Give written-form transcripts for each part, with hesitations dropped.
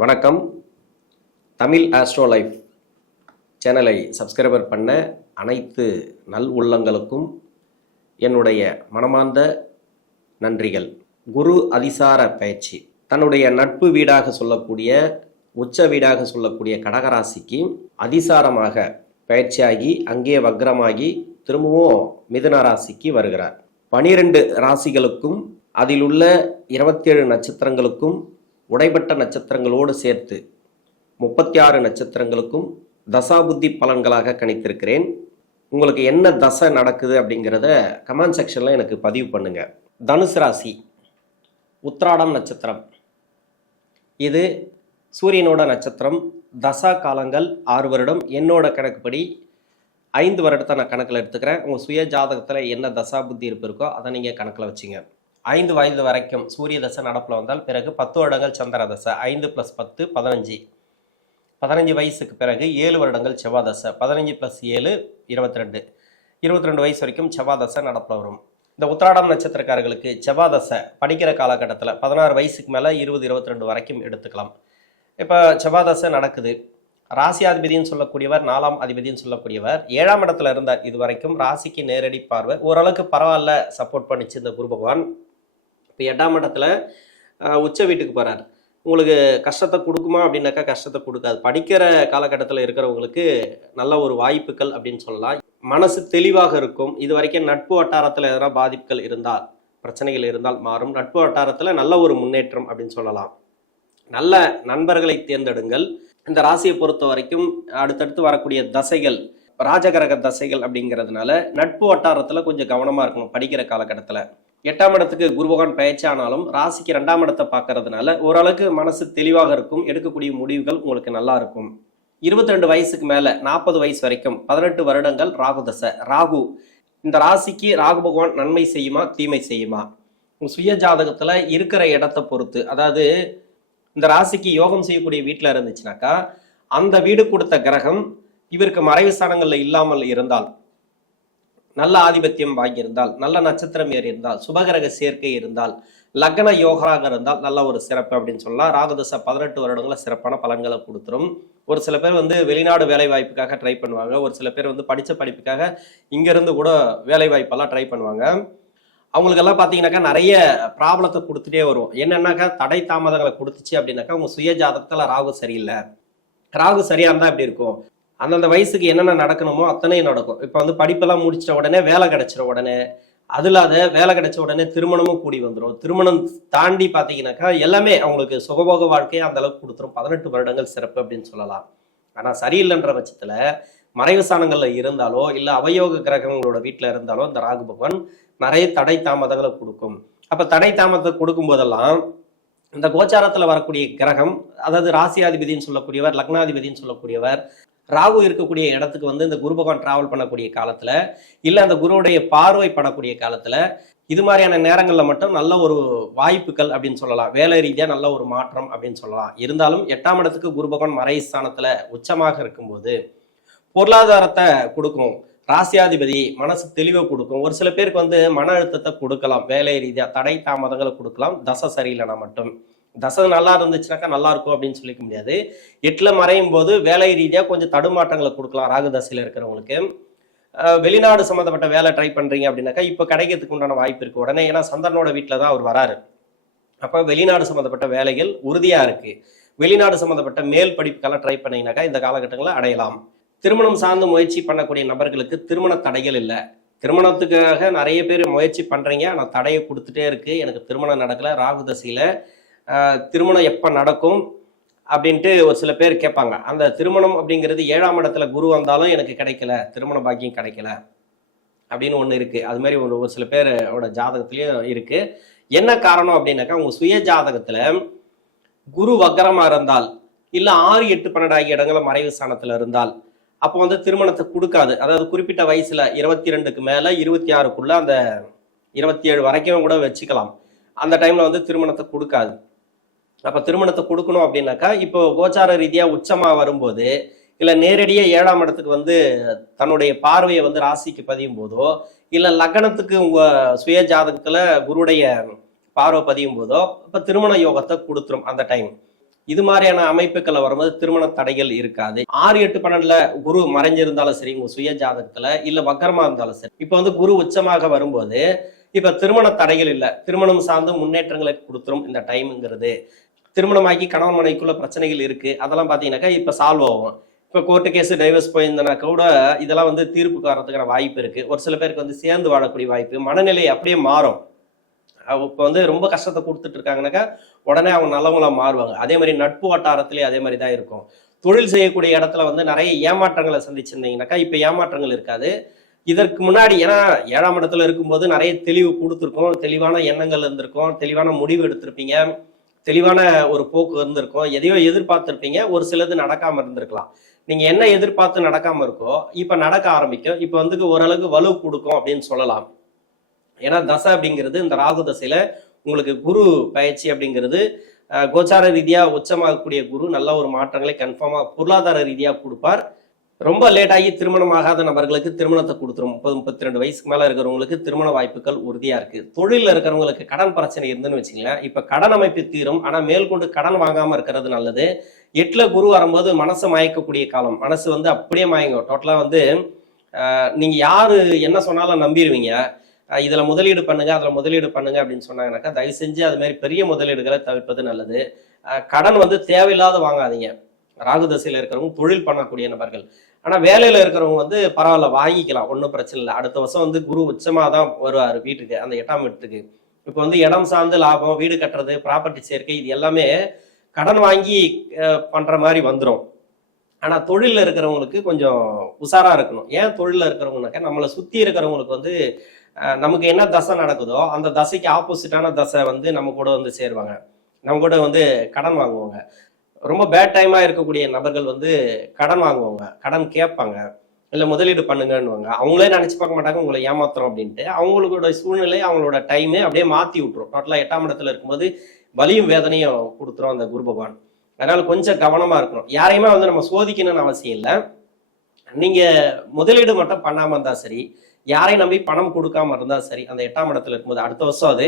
வணக்கம். Tamil astro life சேனலை subscriber பண்ண அனைத்து நல் உள்ளங்களுக்கும் என்னுடைய மனமார்ந்த நன்றிகள். குரு அதிசார பயிற்சி தன்னுடைய நட்பு வீடாக சொல்லக்கூடிய உச்ச வீடாக சொல்லக்கூடிய கடகராசிக்கு அதிசாரமாக பயிற்சியாகி அங்கே வக்ரமாகி திரும்பவும் மிதுன ராசிக்கு வருகிறார். 12 ராசிகளுக்கும் அதில் உள்ள 27 நட்சத்திரங்களுக்கும் உடைபட்ட நட்சத்திரங்களோடு சேர்த்து 36 நட்சத்திரங்களுக்கும் தசாபுத்தி பலன்களாக கணித்திருக்கிறேன். உங்களுக்கு என்ன தசை நடக்குது அப்படிங்கிறத கமெண்ட் செக்ஷனில் எனக்கு பதிவு பண்ணுங்க. தனுசு ராசி உத்திராடம் நட்சத்திரம், இது சூரியனோட நட்சத்திரம். தசா காலங்கள் 6 வருடம். என்னோட கணக்குப்படி 5 வருடத்தை நான் கணக்கில் எடுத்துக்கிறேன். உங்கள் சுய ஜாதகத்தில் என்ன தசா புத்தி இருப்பு இருக்கோ அதை நீங்கள் கணக்கில் வச்சுங்க. 5 வயது வரைக்கும் சூரிய தசை நடப்பில் வந்தால் பிறகு 10 வருடங்கள் சந்திர தசை, 5 + 10 15. 15 வயசுக்கு பிறகு 7 வருடங்கள் செவ்வாய் தசை, 15 + 7 22. 22 வயசு வரைக்கும் செவ்வாய் தசை நடப்பில் வரும். இந்த உத்திராடம் நட்சத்திரக்காரர்களுக்கு செவ்வாய் தசை படிக்கிற காலகட்டத்தில் 16 வயசுக்கு மேலே 20 22 வரைக்கும் எடுத்துக்கலாம். இப்போ செவ்வாய் தசை நடக்குது. ராசியாதிபதினு சொல்லக்கூடியவர் 4ஆம் அதிபதினு சொல்லக்கூடியவர் 7ஆம் இடத்துல இருந்தார். இது வரைக்கும் ராசிக்கு நேரடி பார்வை ஓரளவுக்கு பரவாயில்ல, சப்போர்ட் பண்ணிச்சு இந்த குரு பகவான். இப்போ 8ஆம் இடத்துல உச்ச வீட்டுக்கு போகிறார். உங்களுக்கு கஷ்டத்தை கொடுக்குமா அப்படின்னாக்கா கஷ்டத்தை கொடுக்காது. படிக்கிற காலகட்டத்தில் இருக்கிறவங்களுக்கு நல்ல ஒரு வாய்ப்புகள் அப்படின்னு சொல்லலாம். மனசு தெளிவாக இருக்கும். இது வரைக்கும் நட்பு வட்டாரத்தில் எதனா பாதிப்புகள் இருந்தால், பிரச்சனைகள் இருந்தால் மாறும். நட்பு வட்டாரத்தில் நல்ல ஒரு முன்னேற்றம் அப்படின்னு சொல்லலாம். நல்ல நண்பர்களை தேர்ந்தெடுங்கள். இந்த ராசியை பொறுத்த வரைக்கும் அடுத்தடுத்து வரக்கூடிய தசைகள் ராஜகரக தசைகள் அப்படிங்கிறதுனால நட்பு வட்டாரத்தில் கொஞ்சம் கவனமாக இருக்கணும் படிக்கிற காலகட்டத்தில். 8ஆம் இடத்துக்கு குரு பகவான் பயிற்சி ஆனாலும் ராசிக்கு 2ஆம் இடத்தை பார்க்கறதுனால ஓரளவுக்கு மனசு தெளிவாக இருக்கும். எடுக்கக்கூடிய முடிவுகள் உங்களுக்கு நல்லா இருக்கும். 22 வயசுக்கு மேலே 40 வயசு வரைக்கும் 18 வருடங்கள் ராகு தசை. ராகு இந்த ராசிக்கு ராகு பகவான் நன்மை செய்யுமா தீமை செய்யுமா? சுய ஜாதகத்தில் இருக்கிற இடத்தை பொறுத்து, அதாவது இந்த ராசிக்கு யோகம் செய்யக்கூடிய வீட்டில் இருந்துச்சுனாக்கா அந்த வீடு கொடுத்த கிரகம் இவருக்கு மறைவு ஸ்தானங்களில் இல்லாமல் இருந்தால், நல்ல ஆதிபத்தியம் வாங்கியிருந்தால், நல்ல நட்சத்திரம் ஏறி இருந்தால், சுபகிரக சேர்க்கை இருந்தால், லக்ன யோகராக இருந்தால் நல்ல ஒரு சிறப்பு அப்படின்னு சொல்லலாம். ராகுதசை 18 வருடங்களில் சிறப்பான பலன்களை கொடுத்துரும். ஒரு சில பேர் வெளிநாடு வேலை வாய்ப்புக்காக ட்ரை பண்ணுவாங்க. ஒரு சில பேர் படித்த படிப்புக்காக இங்கேருந்து கூட வேலை வாய்ப்பெல்லாம் ட்ரை பண்ணுவாங்க. அவங்களுக்கெல்லாம் பார்த்தீங்கன்னாக்கா நிறைய ப்ராப்ளத்தை கொடுத்துட்டே வரும். என்னன்னாக்கா தடை தாமதங்களை கொடுத்துச்சு அப்படின்னாக்கா உங்கள் சுய ஜாதகத்தில் ராகு சரியில்லை. ராகு சரியாக இருந்தால் எப்படி இருக்கும்? அந்தந்த வயசுக்கு என்னென்ன நடக்கணுமோ அத்தனையும் நடக்கும். இப்போ படிப்பெல்லாம் முடிச்சிட்ட உடனே வேலை கிடைச்சிட உடனே, அது இல்லாத வேலை கிடைச்ச உடனே திருமணமும் கூடி வந்துடும். திருமணம் தாண்டி பார்த்தீங்கன்னாக்கா எல்லாமே அவங்களுக்கு சுகபோக வாழ்க்கையை அந்த அளவுக்கு கொடுத்துரும். 18 வருடங்கள் சிறப்பு அப்படின்னு சொல்லலாம். ஆனால் சரியில்லைன்ற பட்சத்தில் மறைவு ஸ்தானங்களில் இருந்தாலோ இல்லை அவயோக கிரகங்களோட வீட்டில் இருந்தாலோ இந்த ராகு பகவான் நிறைய தடை தாமதங்களை கொடுக்கும். அப்போ தடை தாமதத்தை கொடுக்கும் போதெல்லாம் இந்த கோச்சாரத்தில் வரக்கூடிய கிரகம், அதாவது ராசியாதிபதினு சொல்லக்கூடியவர், லக்னாதிபதினு சொல்லக்கூடியவர், ராகு இருக்கக்கூடிய இடத்துக்கு இந்த குரு பகவான் டிராவல் பண்ணக்கூடிய காலத்தில் இல்லை அந்த குருவுடைய பார்வை படக்கூடிய காலத்தில் இது மாதிரியான நேரங்களில் மட்டும் நல்ல ஒரு வாய்ப்புகள் அப்படின்னு சொல்லலாம். வேலை ரீதியாக நல்ல ஒரு மாற்றம் அப்படின்னு சொல்லலாம். இருந்தாலும் 8ஆம் இடத்துக்கு குரு பகவான் மறைவு ஸ்தானத்தில் உச்சமாக இருக்கும்போது பொருளாதாரத்தை கொடுக்கும். ராசியாதிபதி மனசு தெளிவை கொடுக்கும். ஒரு சில பேருக்கு மன அழுத்தத்தை கொடுக்கலாம். வேலை ரீதியாக தடை தாமதங்களை கொடுக்கலாம். தசை சரியில்லைனா மட்டும். தசை நல்லா இருந்துச்சுனாக்கா நல்லா இருக்கும் அப்படின்னு சொல்லிக்க முடியாது. 8ல் மறையும் போது வேலை ரீதியாக கொஞ்சம் தடுமாற்றங்களை கொடுக்கலாம். ராகு தசையில் இருக்கிறவங்களுக்கு வெளிநாடு சம்மந்தப்பட்ட வேலை ட்ரை பண்ணுறீங்க அப்படின்னாக்கா இப்போ கிடைக்கிறதுக்கு உண்டான வாய்ப்பு இருக்குது உடனே. ஏன்னா சந்திரனோட வீட்டில் தான் அவர் வராரு. அப்போ வெளிநாடு சம்மந்தப்பட்ட வேலைகள் உறுதியாக இருக்குது. வெளிநாடு சம்மந்தப்பட்ட மேல் படிப்புக்கெல்லாம் ட்ரை பண்ணிங்கனாக்கா இந்த காலகட்டங்களில் அடையலாம். திருமணம் சார்ந்து முயற்சி பண்ணக்கூடிய நபர்களுக்கு திருமண தடைகள் இல்லை. திருமணத்துக்காக நிறைய பேர் முயற்சி பண்ணுறீங்க, ஆனால் தடையை கொடுத்துட்டே இருக்குது. எனக்கு திருமணம் நடக்கலை. ராகு தசையில் திருமணம் எப்போ நடக்கும் அப்படின்ட்டு ஒரு சில பேர் கேட்பாங்க. அந்த திருமணம் அப்படிங்கிறது 7ஆம் இடத்துல குரு வந்தாலும் எனக்கு கிடைக்கல, திருமண பாக்கியம் கிடைக்கல அப்படின்னு ஒன்று இருக்குது. அது மாதிரி ஒரு சில பேரோட ஜாதகத்துலேயும் இருக்குது. என்ன காரணம் அப்படின்னாக்கா உங்கள் சுய ஜாதகத்தில் குரு வக்கரமாக இருந்தால் இல்லை 6, 8, 12 ஆகிய இடங்களில் மறைவு ஸ்தானத்தில் இருந்தால் அப்போ திருமணத்தை கொடுக்காது. அதாவது குறிப்பிட்ட வயசில் 22க்கு மேலே 26க்குள்ள அந்த 27 வரைக்கும் கூட வச்சுக்கலாம். அந்த டைமில் திருமணத்தை கொடுக்காது. அப்போ திருமணத்தை கொடுக்கணும் அப்படின்னாக்கா இப்போ கோச்சார ரீதியாக உச்சமாக வரும்போது இல்லை நேரடியாக 7ஆம் இடத்துக்கு தன்னுடைய பார்வையை ராசிக்கு பதியும் போதோ இல்லை லக்னத்துக்கு உங்கள் சுய ஜாதகத்தில் குருடைய பார்வை பதியும் போதோ இப்போ திருமண யோகத்தை கொடுத்துரும் அந்த டைம். இது மாதிரியான அமைப்புகளை வரும்போது திருமண தடைகள் இருக்காது. 6, 8, 12ல குரு மறைஞ்சிருந்தாலும் சரி, உங்க சுய ஜாதகத்துல இல்ல வக்கரமா இருந்தாலும் சரி, இப்ப வந்து குரு உச்சமாக வரும்போது இப்ப திருமண தடைகள் இல்ல, திருமணம் சார்ந்த முன்னேற்றங்களை கொடுத்துரும் இந்த டைம்ங்கிறது. திருமணமாக்கி கணவன் மனைவிக்குள்ள பிரச்சனைகள் இருக்கு, அதெல்லாம் பாத்தீங்கன்னாக்கா இப்ப சால்வ் ஆகும். இப்போ கோர்ட்டு கேஸ் டைவர்ஸ் போயிருந்தனா கூட இதெல்லாம் வந்து தீர்ப்புக்கு வரதுக்கான வாய்ப்பு இருக்கு. ஒரு சில பேருக்கு வந்து சேர்ந்து வாழக்கூடிய வாய்ப்பு, மனநிலை அப்படியே மாறும். இப்போ வந்து ரொம்ப கஷ்டத்தை கொடுத்துட்டு இருக்காங்கனாக்கா உடனே அவங்க நல்லவங்களா மாறுவாங்க. அதே மாதிரி நட்பு வட்டாரத்திலே அதே மாதிரி தான் இருக்கும். தொழில் செய்யக்கூடிய இடத்துல வந்து நிறைய ஏமாற்றங்களை சந்திச்சிருந்தீங்கன்னாக்கா இப்போ ஏமாற்றங்கள் இருக்காது. இதற்கு முன்னாடி ஏன்னா 7ஆம் இடத்துல இருக்கும்போது நிறைய தெளிவு கொடுத்துருக்கோம், தெளிவான எண்ணங்கள் இருந்திருக்கும், தெளிவான முடிவு எடுத்திருப்பீங்க, தெளிவான ஒரு போக்கு இருந்திருக்கும், எதையோ எதிர்பார்த்திருப்பீங்க, ஒரு சிலது நடக்காம இருந்திருக்கலாம். நீங்க என்ன எதிர்பார்த்து நடக்காம இருக்கோ இப்ப நடக்க ஆரம்பிக்கும். இப்ப வந்து ஓரளவுக்கு வலு கொடுக்கும் அப்படின்னு சொல்லலாம். ஏன்னா தசை அப்படிங்கிறது இந்த ராகு தசையில உங்களுக்கு குரு பயிற்சி அப்படிங்கிறது கோச்சார ரீதியா உச்சமாகக்கூடிய குரு நல்ல ஒரு மாற்றங்களை கன்ஃபார்மா பொருளாதார ரீதியா கொடுப்பார். ரொம்ப லேட் ஆகி திருமணம் ஆகாத நபர்களுக்கு திருமணத்தை கொடுத்துரும். 30, 32 வயசுக்கு மேல இருக்கிறவங்களுக்கு திருமண வாய்ப்புகள் உறுதியா இருக்கு. தொழில இருக்கிறவங்களுக்கு கடன் பிரச்சனை இருந்துன்னு வச்சுங்களேன், இப்ப கடன் அமைப்பு தீரும். ஆனா மேற்கொண்டு கடன் வாங்காம இருக்கிறது நல்லது. 8ல குரு வரும்போது மனசை மயக்கக்கூடிய காலம். மனசு வந்து அப்படியே மயங்கும். டோட்டலா வந்து நீங்க யாரு என்ன சொன்னாலும் நம்பிடுவீங்க. இதுல முதலீடு பண்ணுங்க, அதுல முதலீடு பண்ணுங்க அப்படின்னு சொன்னாங்கன்னாக்கா தயவு செஞ்சு அது மாதிரி பெரிய முதலீடுகளை தவிர்ப்பது நல்லது. கடன் வந்து தேவையில்லாத வாங்காதீங்க. ராகு தசையில இருக்கிறவங்க தொழில் பண்ணக்கூடிய நபர்கள். ஆனா வேலையில இருக்கிறவங்க வந்து பரவாயில்ல வாங்கிக்கலாம், ஒன்றும் பிரச்சனை இல்லை. அடுத்த வருஷம் வந்து குரு உச்சமா தான் வருவார் வீட்டுக்கு, அந்த 8ஆம் இடத்துக்கு. இப்போ வந்து இடம் சார்ந்து லாபம், வீடு கட்டுறது, ப்ராப்பர்ட்டி சேர்க்கை, இது எல்லாமே கடன் வாங்கி பண்ற மாதிரி வந்துடும். ஆனா தொழில இருக்கிறவங்களுக்கு கொஞ்சம் உஷாரா இருக்கணும். ஏன் தொழில இருக்கிறவங்கனாக்கா நம்மளை சுத்தி இருக்கிறவங்களுக்கு வந்து நமக்கு என்ன தசை நடக்குதோ அந்த தசைக்கு ஆப்போசிட்டான தசை வந்து நம்ம கூட வந்து சேருவாங்க, நம்ம கூட வந்து கடன் வாங்குவாங்க. ரொம்ப பேட் டைமா இருக்கக்கூடிய நபர்கள் வந்து கடன் வாங்குவாங்க, கடன் கேட்பாங்க, இல்லை முதலீடு பண்ணுங்கன்னுவாங்க. அவங்களே நினைச்சு பார்க்க மாட்டாங்க உங்களை ஏமாத்துறோம் அப்படின்ட்டு. அவங்களோட சூழ்நிலை அவங்களோட டைமே அப்படியே மாற்றி விட்டுரும். டோட்டலாக 8ஆம் இடத்துல இருக்கும்போது வலியும் வேதனையும் கொடுத்துரும் அந்த குரு பகவான். அதனால கொஞ்சம் கவனமா இருக்கணும். யாரையுமே வந்து நம்ம சோதிக்கணும்னு அவசியம் இல்லை. நீங்க முதலீடு மட்டும் பண்ணாம இருந்தா சரி, யாரையும் நம்பி பணம் கொடுக்காம இருந்தா சரி, அந்த 8ஆம் இடத்துல இருக்கும்போது அடுத்த வருஷம்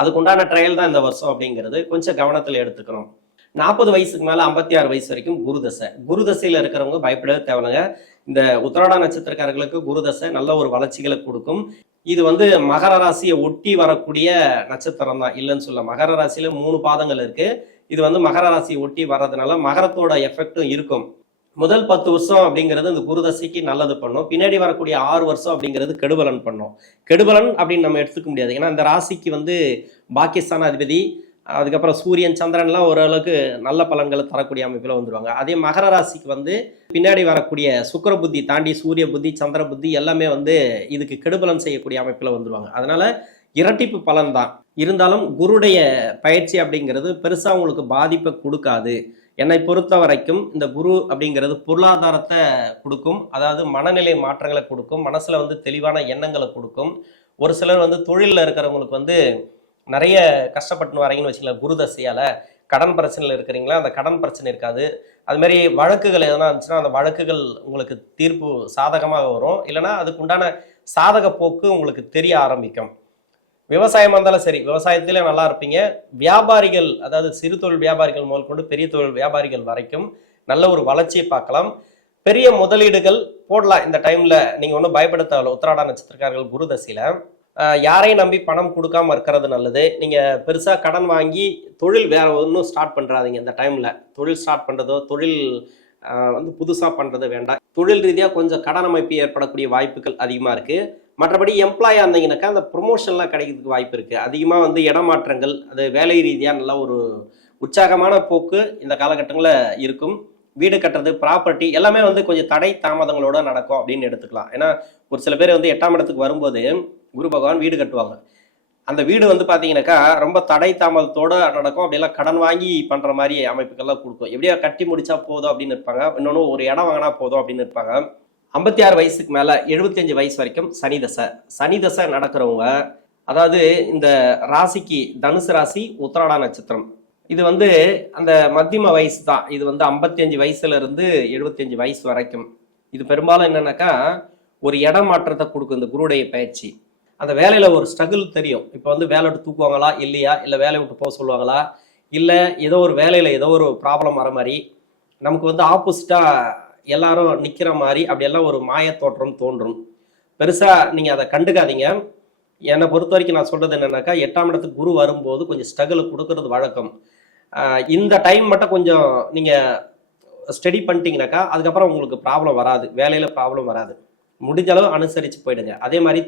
அதுக்கு உண்டான ட்ரையல் தான் இந்த வருஷம் அப்படிங்கிறது கொஞ்சம் கவனத்தில் எடுத்துக்கணும். 40 வயசுக்கு மேல 56 வயசு வரைக்கும் குருதசை. குருதசையில இருக்கிறவங்க பயப்படவே தேவைங்க. இந்த உத்திராட நட்சத்திரக்காரர்களுக்கு குருதசை நல்ல ஒரு வளர்ச்சிகளை கொடுக்கும். இது வந்து மகர ராசியை ஒட்டி வரக்கூடிய நட்சத்திரம் தான், இல்லைன்னு சொல்ல. மகர ராசியில 3 பாதங்கள் இருக்கு. இது வந்து மகர ராசியை ஒட்டி வர்றதுனால மகரத்தோட எஃபெக்டும் இருக்கும். முதல் 10 வருஷம் அப்படிங்கிறது இந்த குருதசைக்கு நல்லது பண்ணும். பின்னாடி வரக்கூடிய 6 வருஷம் அப்படிங்கிறது கெடுபலன் பண்ணும். கெடுபலன் அப்படின்னு நம்ம எடுத்துக்க முடியாது. ஏன்னா இந்த ராசிக்கு வந்து பாகிஸ்தான் அதிபதி, அதுக்கப்புறம் சூரியன், சந்திரன்லாம் ஓரளவுக்கு நல்ல பலன்களை தரக்கூடிய அமைப்பில் வந்துடுவாங்க. அதே மகர ராசிக்கு வந்து பின்னாடி வரக்கூடிய சுக்கிர புத்தி தாண்டி சூரிய புத்தி, சந்திர புத்தி எல்லாமே வந்து இதுக்கு கெடுபலன் செய்யக்கூடிய அமைப்பில் வந்துடுவாங்க. அதனால இரட்டிப்பு பலன் தான். இருந்தாலும் குருடைய பயிற்சி அப்படிங்கிறது பெருசாக உங்களுக்கு பாதிப்பை கொடுக்காது. என்னை பொறுத்த வரைக்கும் இந்த குரு அப்படிங்கிறது பொருளாதாரத்தை கொடுக்கும், அதாவது மனநிலை மாற்றங்களை கொடுக்கும், மனசுல வந்து தெளிவான எண்ணங்களை கொடுக்கும். ஒரு சிலர் வந்து தொழிலில் இருக்கிறவங்களுக்கு வந்து நிறைய கஷ்டப்பட்டு வரீங்கன்னு வச்சுக்கலாம். குரு தசையால கடன் பிரச்சனையில் இருக்கிறீங்களா, அந்த கடன் பிரச்சனை இருக்காது. அது மாதிரி வழக்குகள் எதனா இருந்துச்சுன்னா அந்த வழக்குகள் உங்களுக்கு தீர்ப்பு சாதகமாக வரும், இல்லைன்னா அதுக்கு உண்டான சாதக போக்கு உங்களுக்கு தெரிய ஆரம்பிக்கும். விவசாயமா இருந்தாலும் சரி, விவசாயத்திலே நல்லா இருப்பீங்க. வியாபாரிகள், அதாவது சிறு தொழில் வியாபாரிகள் முதல் கொண்டு பெரிய தொழில் வியாபாரிகள் வரைக்கும் நல்ல ஒரு வளர்ச்சியை பார்க்கலாம். பெரிய முதலீடுகள் போடலாம் இந்த டைம்ல. நீங்க ஒன்றும் பயப்பட தேவையில்ல. உத்திராட நட்சத்திரக்காரர்கள் குரு தசையில யாரையும் நம்பி பணம் கொடுக்காம இருக்கிறது நல்லது. நீங்க பெருசா கடன் வாங்கி தொழில் வேற ஒன்றும் ஸ்டார்ட் பண்றாதீங்க இந்த டைம்ல. தொழில் ஸ்டார்ட் பண்றதோ தொழில் வந்து புதுசா பண்றது வேண்டாம். தொழில் ரீதியா கொஞ்சம் கடன் அமைப்பு ஏற்படக்கூடிய வாய்ப்புகள் அதிகமா இருக்கு. மற்றபடி எம்ப்ளாயா இருந்தீங்கன்னாக்கா அந்த ப்ரொமோஷன்லாம் கிடைக்கிறதுக்கு வாய்ப்பு இருக்கு. அதிகமா வந்து இடமாற்றங்கள், அது வேலை ரீதியா நல்ல ஒரு உற்சாகமான போக்கு இந்த காலகட்டங்களில் இருக்கும். வீடு கட்டுறது, ப்ராப்பர்ட்டி எல்லாமே வந்து கொஞ்சம் தடை தாமதங்களோட நடக்கும் அப்படின்னு எடுத்துக்கலாம். ஏன்னா ஒரு சில பேர் வந்து 8ஆம் இடத்துக்கு வரும்போது குரு பகவான் வீடு கட்டுவாங்க. அந்த வீடு வந்து பார்த்தீங்கன்னாக்கா ரொம்ப தடை தாமதத்தோட நடக்கும். அப்படியெல்லாம் கடன் வாங்கி பண்ணுற மாதிரி அமைப்புகள்லாம் கொடுக்கும். எப்படியா கட்டி முடிச்சா போதும் அப்படின்னு இருப்பாங்க. இன்னொன்று ஒரு இடம் வாங்கினா போதும் அப்படின்னு இருப்பாங்க. 56 வயசுக்கு மேலே 75 வயசு வரைக்கும் சனி தசை. சனி தசை நடக்கிறவங்க, அதாவது இந்த ராசிக்கு தனுசு ராசி, உத்திராட நட்சத்திரம், இது வந்து அந்த மத்தியம வயசு தான். இது வந்து 55 வயசுல இருந்து 75 வயசு வரைக்கும். இது பெரும்பாலும் என்னன்னாக்கா ஒரு இடம் மாற்றத்தை கொடுக்கும் இந்த குருடைய பயிற்சி. அந்த வேலையில ஒரு ஸ்ட்ரகிள் தெரியும். இப்போ வந்து வேலை விட்டு தூக்குவாங்களா இல்லையா, இல்லை வேலை விட்டு போக சொல்லுவாங்களா, இல்லை ஏதோ ஒரு வேலையில் ஏதோ ஒரு ப்ராப்ளம் வர மாதிரி, நமக்கு வந்து ஆப்போசிட்டாக எல்லாரும் நிற்கிற மாதிரி அப்படியெல்லாம் ஒரு மாயத்தோற்றம் தோன்றும். பெருசாக நீங்கள் அதை கண்டுக்காதீங்க. என்னை பொறுத்த வரைக்கும் நான் சொல்கிறது என்னென்னாக்கா, 8ஆம் இடத்துக்கு குரு வரும்போது கொஞ்சம் ஸ்ட்ரகிள் கொடுக்கறது வழக்கம். இந்த டைம் மட்டும் கொஞ்சம் நீங்கள் ஸ்டடி பண்ணிட்டீங்கனாக்கா அதுக்கப்புறம் உங்களுக்கு ப்ராப்ளம் வராது, வேலையில் ப்ராப்ளம் வராது. முடிஞ்ச அளவு அனுசரித்து போயிடுங்க. அதே மாதிரி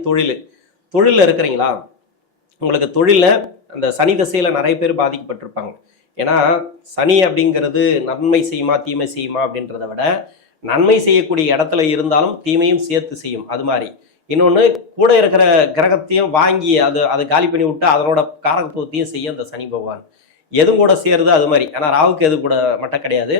தொழிலில் இருக்கிறீங்களா, உங்களுக்கு தொழிலில் அந்த சனி திசையில் நிறைய பேர் பாதிக்கப்பட்டிருப்பாங்க. ஏன்னா சனி அப்படிங்கிறது நன்மை செய்யுமா தீமை செய்யுமா அப்படின்றத விட, நன்மை செய்யக்கூடிய இடத்துல இருந்தாலும் தீமையும் சேர்த்து செய்யும். அது மாதிரி இன்னொன்று, கூட இருக்கிற கிரகத்தையும் வாங்கி அதை காலி பண்ணி விட்டு அதனோட காரகத்துவத்தையும் செய்ய அந்த சனி பகவான். எதுவும் கூட சேருது அது மாதிரி. ஆனால் ராவுக்கு எது கூட மட்டும் கிடையாது.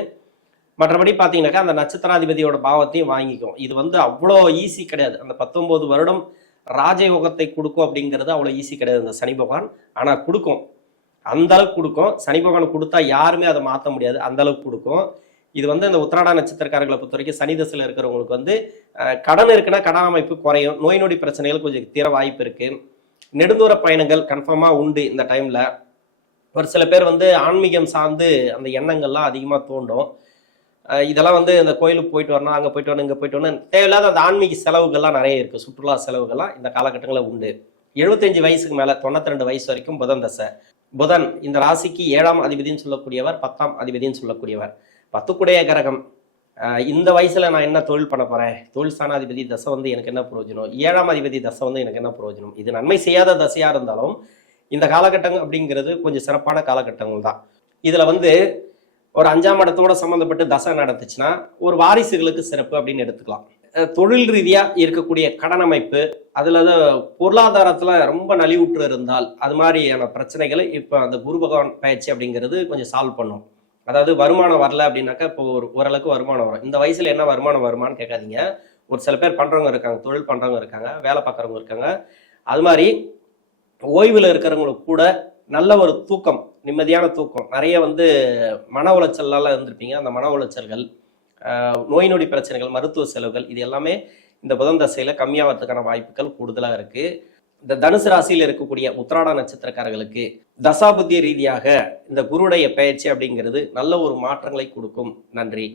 மற்றபடி பார்த்தீங்கன்னாக்கா அந்த நட்சத்திராதிபதியோட பாவத்தையும் வாங்கிக்கும். இது வந்து அவ்வளோ ஈஸி கிடையாது. அந்த 19 வருடம் ராஜயோகத்தை கொடுக்கும் அப்படிங்கிறது அவ்வளோ ஈஸி கிடையாது அந்த சனி பகவான். ஆனால் கொடுக்கும், அந்த அளவுக்கு கொடுக்கும். சனி பகவான் கொடுத்தா யாருமே அதை மாற்ற முடியாது, அந்த அளவுக்கு கொடுக்கும். இது வந்து இந்த உத்திராட நட்சத்திரக்காரர்களை பொறுத்த வரைக்கும் சனி தசையில் இருக்கிறவங்களுக்கு வந்து கடன் இருக்குன்னா கடன் அமைப்பு குறையும், நோய் நொடி பிரச்சனைகள் கொஞ்சம் தீர வாய்ப்பு இருக்கு. நெடுந்தூர பயணங்கள் கன்ஃபார்மாக உண்டு இந்த டைமில். ஒரு சில பேர் வந்து ஆன்மீகம் சார்ந்து அந்த எண்ணங்கள்லாம் அதிகமாக தோண்டும். இதெல்லாம் வந்து இந்த கோயிலுக்கு போயிட்டு வரணும், அங்கே போயிட்டு வரணும், இங்கே போயிட்டு வரணும், தேவையில்லாத அந்த ஆன்மீக செலவுகள்லாம் நிறைய இருக்குது. சுற்றுலா செலவுகள்லாம் இந்த காலகட்டங்களில் உண்டு. 75 வயசுக்கு மேலே 92 வயசு வரைக்கும் புதன் தசை. புதன் இந்த ராசிக்கு 7ஆம் அதிபதினு சொல்லக்கூடியவர், 10ஆம் அதிபதினு சொல்லக்கூடியவர், 10 கிரகம். இந்த வயசில் நான் என்ன தொழில் பண்ண போகிறேன், தொழில் ஸ்தானாதிபதி தசை வந்து எனக்கு என்ன பிரயோஜனம், 7ஆம் அதிபதி தசை வந்து எனக்கு என்ன பிரயோஜனம். இது நன்மை செய்யாத தசையாக இருந்தாலும் இந்த காலகட்டங்கள் அப்படிங்கிறது கொஞ்சம் சிறப்பான காலகட்டங்கள் தான். இதில் வந்து ஒரு 5ஆம் இடத்தோட சம்மந்தப்பட்டு தசை நடந்துச்சுன்னா ஒரு வாரிசுகளுக்கு சிறப்பு அப்படின்னு எடுத்துக்கலாம். தொழில் ரீதியாக இருக்கக்கூடிய கடன் அமைப்பு, அதில் பொருளாதாரத்தில் ரொம்ப நலிவுற்று இருந்தால் அது மாதிரியான பிரச்சனைகளை இப்போ அந்த குரு பகவான் பயிற்சி அப்படிங்கிறது கொஞ்சம் சால்வ் பண்ணும். அதாவது வருமானம் வரல அப்படின்னாக்கா இப்போ ஓரளவுக்கு வருமானம் வரும். இந்த வயசில் என்ன வருமானம் வருமானு கேட்காதீங்க. ஒரு சில பேர் பண்ணுறவங்க இருக்காங்க, தொழில் பண்ணுறவங்க இருக்காங்க, வேலை பார்க்குறவங்க இருக்காங்க. அது மாதிரி ஓய்வில் இருக்கிறவங்களுக்கு கூட நல்ல ஒரு தூக்கம், நிம்மதியான தூக்கம், நிறைய வந்து மன உளைச்சல்லாம் இருந்திருப்பீங்க. அந்த மன உளைச்சல்கள், நோய் நொடி பிரச்சனைகள், மருத்துவ செலவுகள், இது எல்லாமே இந்த புதன் தசையில் கம்மியாகிறதுக்கான வாய்ப்புகள் கூடுதலாக இருக்குது. இந்த தனுசு ராசியில் இருக்கக்கூடிய உத்திராட நட்சத்திரக்காரர்களுக்கு தசாபுத்திய ரீதியாக இந்த குருடைய பயிற்சி அப்படிங்கிறது நல்ல ஒரு மாற்றங்களை கொடுக்கும். நன்றி.